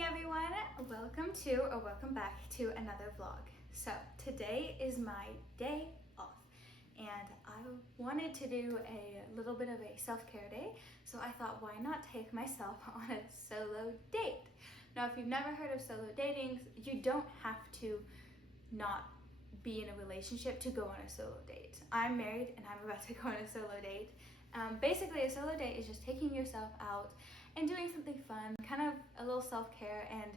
morning, everyone. Welcome back to another vlog. So today is my day off and I wanted to do a little bit of a self-care day. So I thought, why not take myself on a solo date? Now, if you've never heard of solo dating, you don't have to not be in a relationship to go on a solo date. I'm married and I'm about to go on a solo date. Basically, a solo date is just taking yourself out and doing something fun, kind of a little self-care and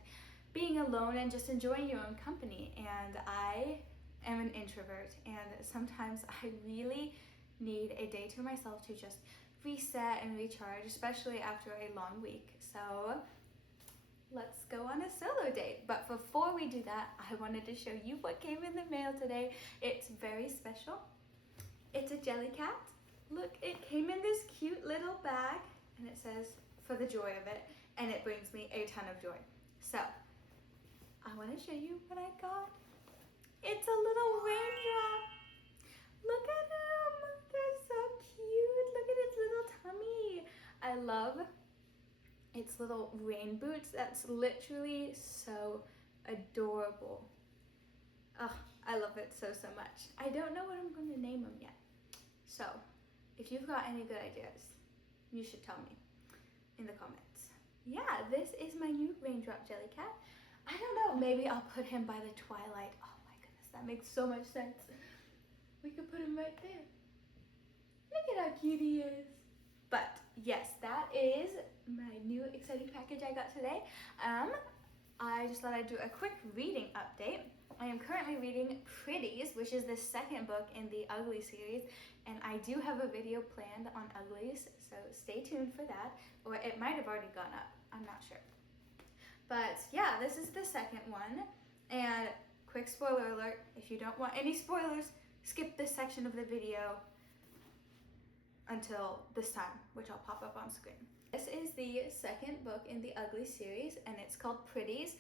being alone and just enjoying your own company. And I am an introvert and sometimes I really need a day to myself to just reset and recharge, especially after a long week. So let's go on a solo date. But before we do that, I wanted to show you what came in the mail today. It's very special. It's a jelly cat. Look, it came in this cute little bag and it says, "For the joy of it," and it brings me a ton of joy. So I want to show you what I got. It's a little raindrop. Look at him. They're so cute. Look at its little tummy. I love its little rain boots. That's literally so adorable. Oh, I love it so much. I don't know what I'm going to name him yet. So if you've got any good ideas, you should tell me in the comments. Yeah, this is my new raindrop jelly cat. I don't know, maybe I'll put him by the twilight. Oh my goodness, that makes so much sense. We could put him right there. Look at how cute he is. But yes, that is my new exciting package I got today. I just thought I'd do a quick reading update. I am currently reading Pretties, which is the second book in the Ugly series, and I do have a video planned on Uglies, so stay tuned for that, or it might have already gone up, I'm not sure. But yeah, this is the second one, and quick spoiler alert, if you don't want any spoilers, skip this section of the video until this time, which I'll pop up on screen. This is the second book in the Ugly series, and it's called Pretties.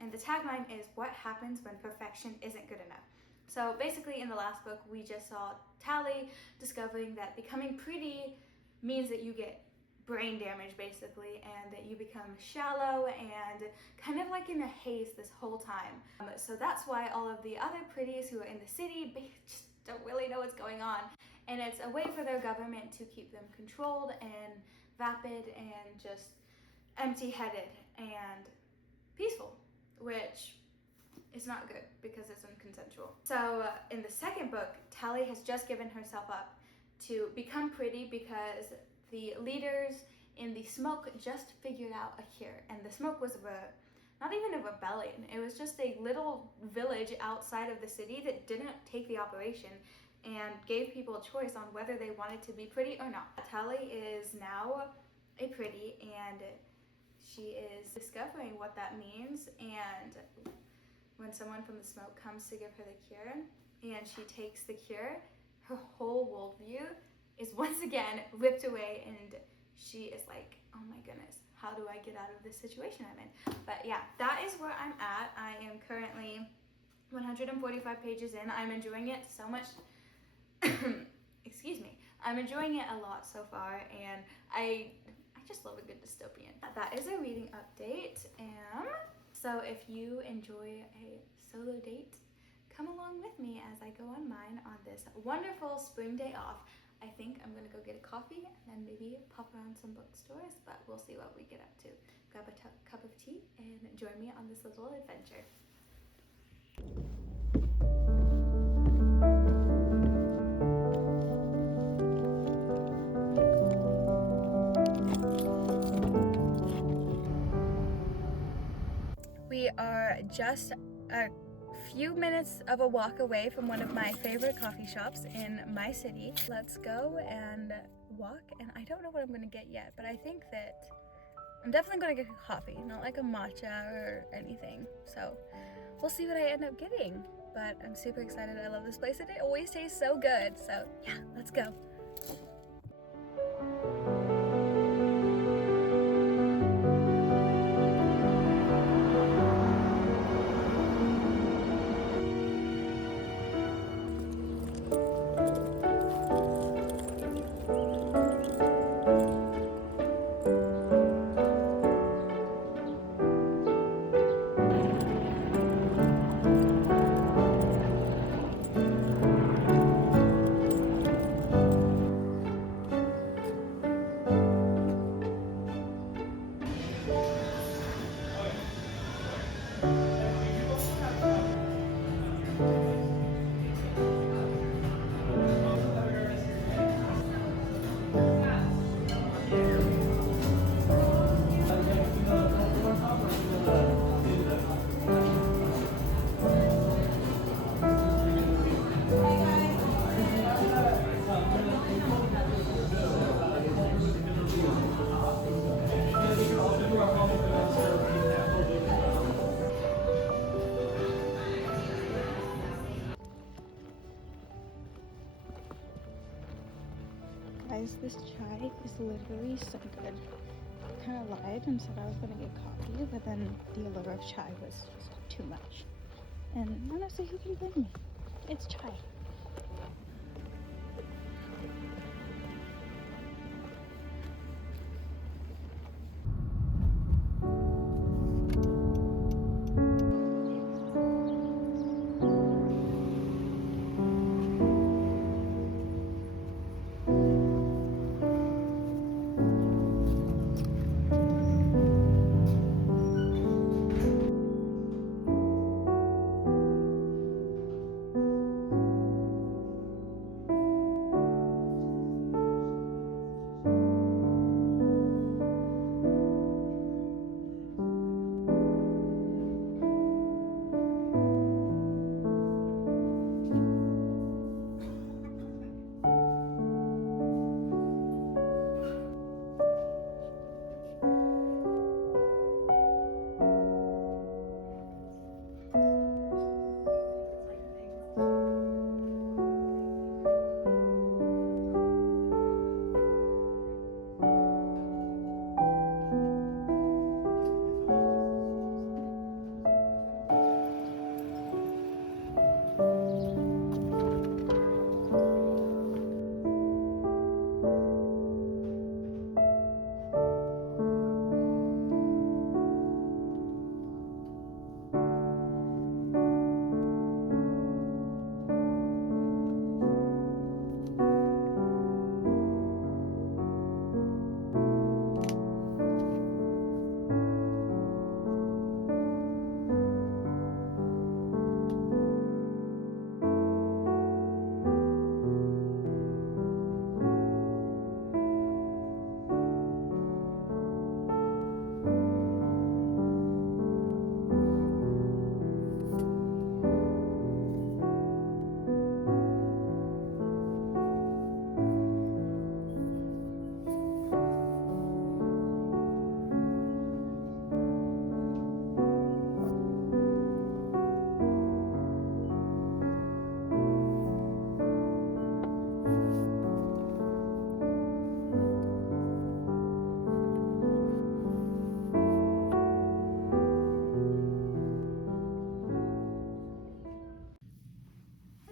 And the tagline is, "What happens when perfection isn't good enough?" So basically in the last book, we just saw Tally discovering that becoming pretty means that you get brain damage basically, and that you become shallow and kind of like in a haze this whole time. So that's why all of the other pretties who are in the city, they just don't really know what's going on. And it's a way for their government to keep them controlled and vapid and just empty-headed and peaceful, which is not good because it's unconsensual. So in the second book, Tally has just given herself up to become pretty because the leaders in the Smoke just figured out a cure. And the Smoke was not even a rebellion. It was just a little village outside of the city that didn't take the operation and gave people a choice on whether they wanted to be pretty or not. Tally is now a pretty and she is discovering what that means, and when someone from the Smoke comes to give her the cure and she takes the cure, her whole worldview is once again ripped away and she is like, oh my goodness, how do I get out of this situation I'm in? But yeah, that is where I'm at. I am currently 145 pages in. I'm enjoying it so much. Excuse me. I'm enjoying it a lot so far, and I just love a good dystopian. That is a reading update. So if you enjoy a solo date, come along with me as I go on mine on this wonderful spring day off. I think I'm gonna go get a coffee and then maybe pop around some bookstores, but we'll see what we get up to. Grab a cup of tea and join me on this little adventure. We are just a few minutes of a walk away from one of my favorite coffee shops in my city. Let's go and walk, and I don't know what I'm gonna get yet, but I think that I'm definitely gonna get a coffee, not like a matcha or anything. So we'll see what I end up getting, but I'm super excited. I love this place and it always tastes so good. So yeah, let's go. guys, this chai is literally so good. I kind of lied and said I was gonna get coffee, but then the allure of chai was just too much. And honestly, who can blame me? It's chai.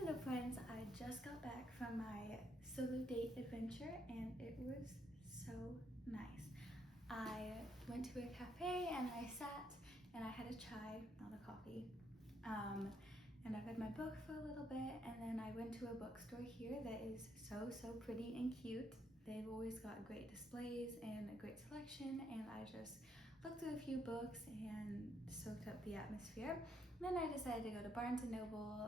Hello friends, I just got back from my solo date adventure and it was so nice. I went to a cafe and I sat and I had a chai, not a coffee. And I read my book for a little bit, and then I went to a bookstore here that is so pretty and cute. They've always got great displays and a great selection, and I just looked through a few books and soaked up the atmosphere. And then I decided to go to Barnes & Noble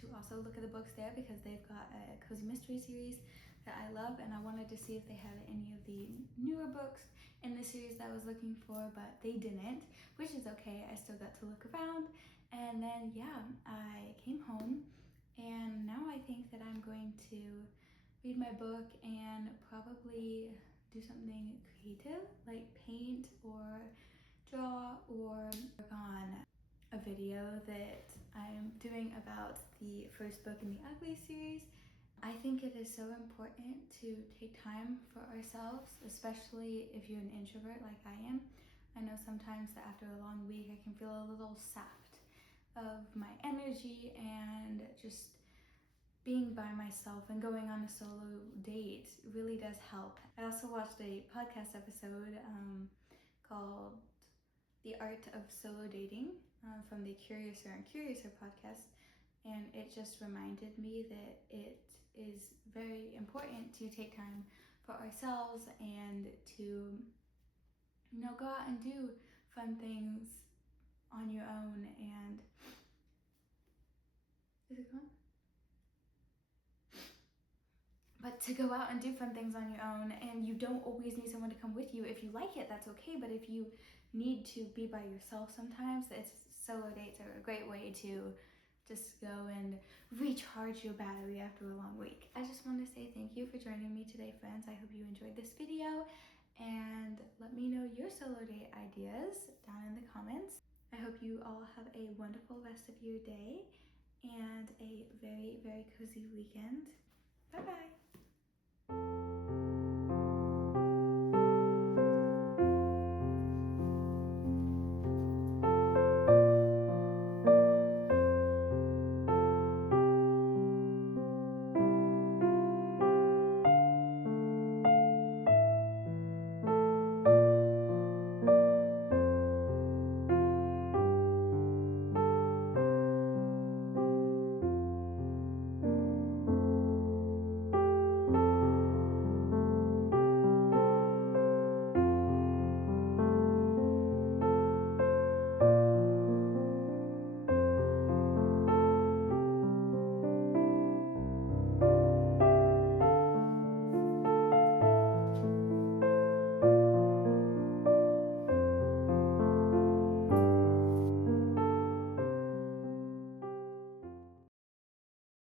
to also look at the books there because they've got a Cozy Mystery series that I love, and I wanted to see if they had any of the newer books in the series that I was looking for, but they didn't, which is okay. I still got to look around. And then, yeah, I came home and now I think that I'm going to read my book and probably do something creative like paint or draw or work on a video that I'm doing about the first book in the Ugly series. I think it is so important to take time for ourselves, especially if you're an introvert like I am. I know sometimes that after a long week I can feel a little sapped of my energy, and just being by myself and going on a solo date really does help. I also watched a podcast episode called The Art of Solo Dating from the Curiouser and Curiouser podcast, and it just reminded me that it is very important to take time for ourselves and to, go out and do fun things on your own. And is it gone? But to go out and do fun things on your own, and you don't always need someone to come with you. If you like it, that's okay, but if you need to be by yourself sometimes, solo dates are a great way to just go and recharge your battery after a long week. I just want to say thank you for joining me today, friends. I hope you enjoyed this video, and let me know your solo date ideas down in the comments. I hope you all have a wonderful rest of your day and a very cozy weekend. Bye bye.